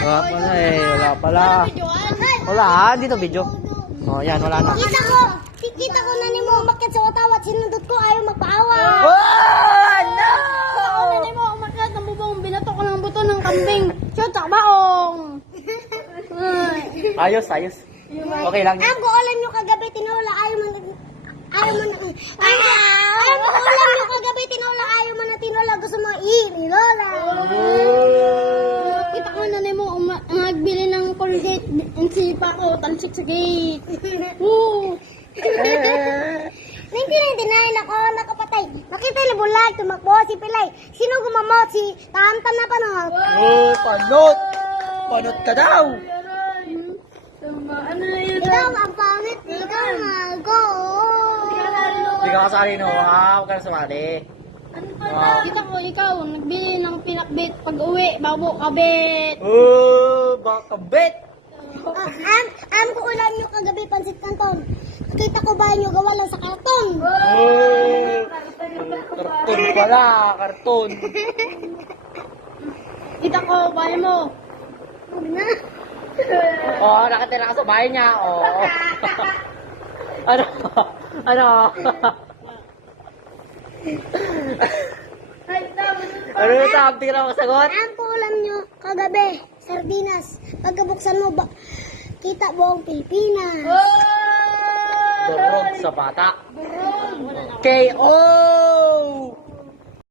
Wala pala eh. Wala pala. Wala ha. Dito video. Oh, yan. Wala na. Kita ko na ni mo umakyat sa watawat. Sinundot ko ayaw magpaawa. Oh, no! Ako na ni mo umakyat ng bubong. Binato ko ng buto ng kambing. Shoot sa baong. Ayos, ayos. Okay lang. Ang kuulan nyo kagabi tinula. Ayaw mo ulan nyo kagabi tinula. Ayaw mo na tinula. Gusto mo i-nilola. Kita ko na ni mo nagbili ng Colgate. Insipa ko. Talsik sa gate. Nagtinay ako, nakapatay. Nakita yung bulag, tumakbo si Pilay. Sino gumamot? Si Tamtam na panot. Oh, panot! Panot ka daw! Ikaw ang pangit, ikaw mago. Hindi ka kasali, no? Huwag ka na sumali. Kita ko, ikaw, nagbili ng pinakbit. Pag uwi, babo kabit. Oh, baka bet! Ko ulam nyo kagabi, pansit kanton. Nakita ko ba nyo gawa lang sa karton? Oh, karton pala, karton. Kita ko, bahay mo. Oh, nakatira ka sa bahay niya. Oh. Ano? Ano? Ano yung tawag? Tingnan mo sagot? Ang ulam nyo kagabi, sardinas. Pagkabuksan mo, kita buong Pilipinas. Durog sa bata. KO!